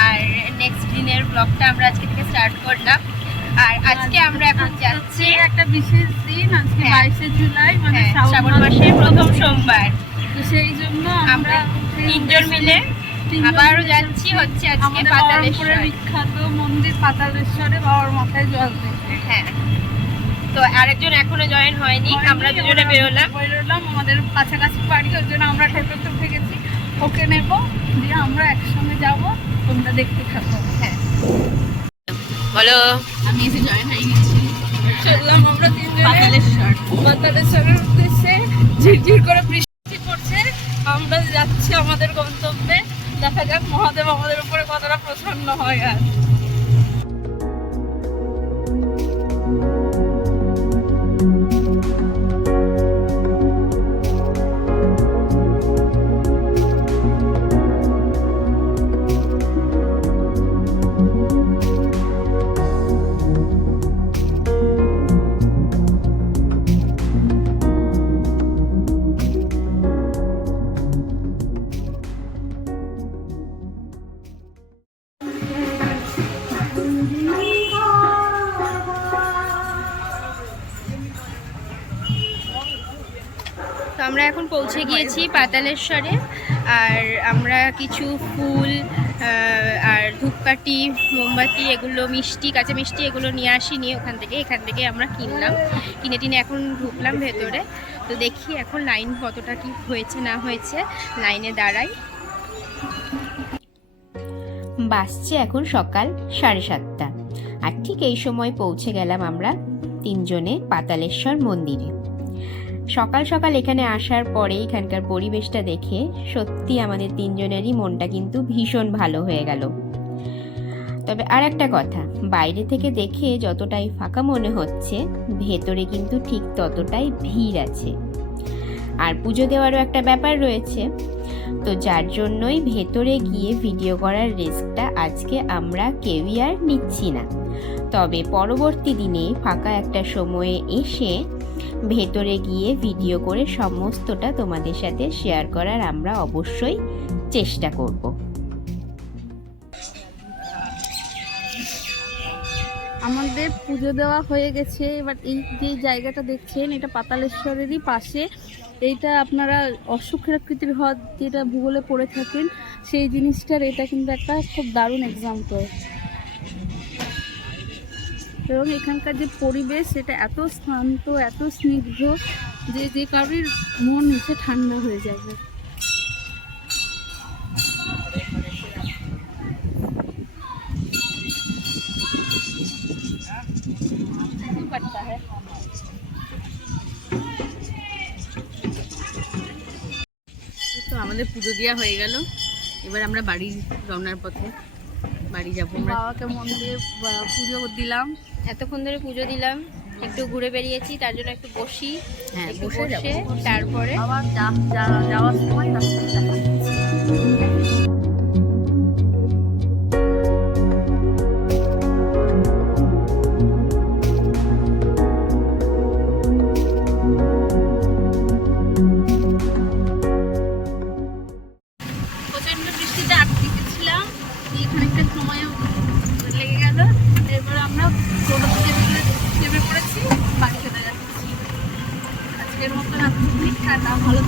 আর next দিনের ব্লগটা আমরা আজকে থেকে স্টার্ট করলাম। আর আজকে আমরা এখন যাচ্ছি একটা বিশেষ দিন, আজকে 22শে জুলাই, মানে শ্রাবণ মাসের প্রথম সোমবার। তো সেই জন্য আমরা তিনজন মিলে আবারও যাচ্ছি হচ্ছে আজকে পাতালেশ্বর, বিখ্যাত মন্দির পাতালেশ্বরে বাবার মাথায় জল দিতে। হ্যাঁ, তো আরেকজন এখনো জয়েন হয়নি, আমরা দুজনে বেরোলাম। আমাদের কাছাকাছি বাড়ি, ওই জন্য আমরা টোটোতে উঠে গেছি, ওকে নেব, দিয়ে আমরা একসঙ্গে যাব, তোমরা দেখতে থাকো। হ্যাঁ বলো। আমি এসে জয়েন হয়ে গেছি, চললাম আমরা তিনজনে পাতালেশ্বরের উদ্দেশ্যে। ঝিরঝির করে বৃষ্টি পড়ছে, আমরা যাচ্ছি আমাদের গন্তব্যে। দেখা যাক মহাদেব আমাদের উপরে কতটা প্রসন্ন হয়। আর তো আমরা এখন পৌঁছে গিয়েছি পাতালেশ্বরে। আর আমরা কিছু ফুল আর ধূপকাঠি, মোমবাতি, এগুলো মিষ্টি, কাঁচা মিষ্টি এগুলো নিয়ে আসিনি এখান থেকে আমরা কিনলাম। কিনে টিনে এখন ঢুকলাম ভেতরে। তো দেখি এখন লাইন কতটা কি হয়েছে না হয়েছে, লাইনে দাঁড়াই। বাসছে এখন সকাল 7:30, আর ঠিক এই সময় পৌঁছে গেলাম আমরা তিনজনে পাতালেশ্বর মন্দিরে। সকাল সকাল এখানে আসার পরে এখানকার পরিবেশটা দেখে সত্যি আমাদের তিনজনেরই মনটা কিন্তু ভীষণ ভালো হয়ে গেল। তবে আর একটা কথা, বাইরে থেকে দেখে যতটাই ফাঁকা মনে হচ্ছে, ভেতরে কিন্তু ঠিক ততটাই ভিড় আছে। আর পুজো দেওয়ারও একটা ব্যাপার রয়েছে, তো যার জন্যই ভেতরে গিয়ে ভিডিও করার রিস্কটা আজকে আমরা কেউই আর নিচ্ছি না। তবে পরবর্তী দিনে ফাঁকা একটা সময়ে এসে ভেতরে গিয়ে ভিডিও করে সমস্তটা তোমাদের সাথে শেয়ার করার আমরা অবশ্যই চেষ্টা করব। আমাদের পুজো দেওয়া হয়ে গেছে। এবার এই যে জায়গাটা দেখছেন, এটা পাতালেশ্বরেরই পাশে। এইটা আপনারা অশ্বক্ষুরাকৃতির হ্রদ যেটা ভূগোলে পড়ে থাকেন, সেই জিনিসটার এটা কিন্তু একটা খুব দারুণ এক্সাম্পল। এবং এখানকার যে পরিবেশ, সেটা এত শান্ত, এত স্নিগ্ধ, যে কারোর মন এসে ঠান্ডা হয়ে যাবে। তো আমাদের পুজো দেওয়া হয়ে গেল, এবার আমরা বাড়ি রওনার পথে বাড়ি যাবো। বাবাকে মন্দিরে পুজো দিলাম, এতক্ষণ ধরে পুজো দিলাম, একটু ঘুরে বেরিয়েছি, তার জন্য একটু বসি। হ্যাঁ, বসে তারপরে আবার যাওয়ার সময় প্রচন্ড বৃষ্টিতে আটকে গেছিলাম, খানিকটা সময় লেগে গেল। এরপরে আমরা টোটো নেমে পড়েছি, বাড়ি চলে যাচ্ছি। আজকের মতন আপনি ভালো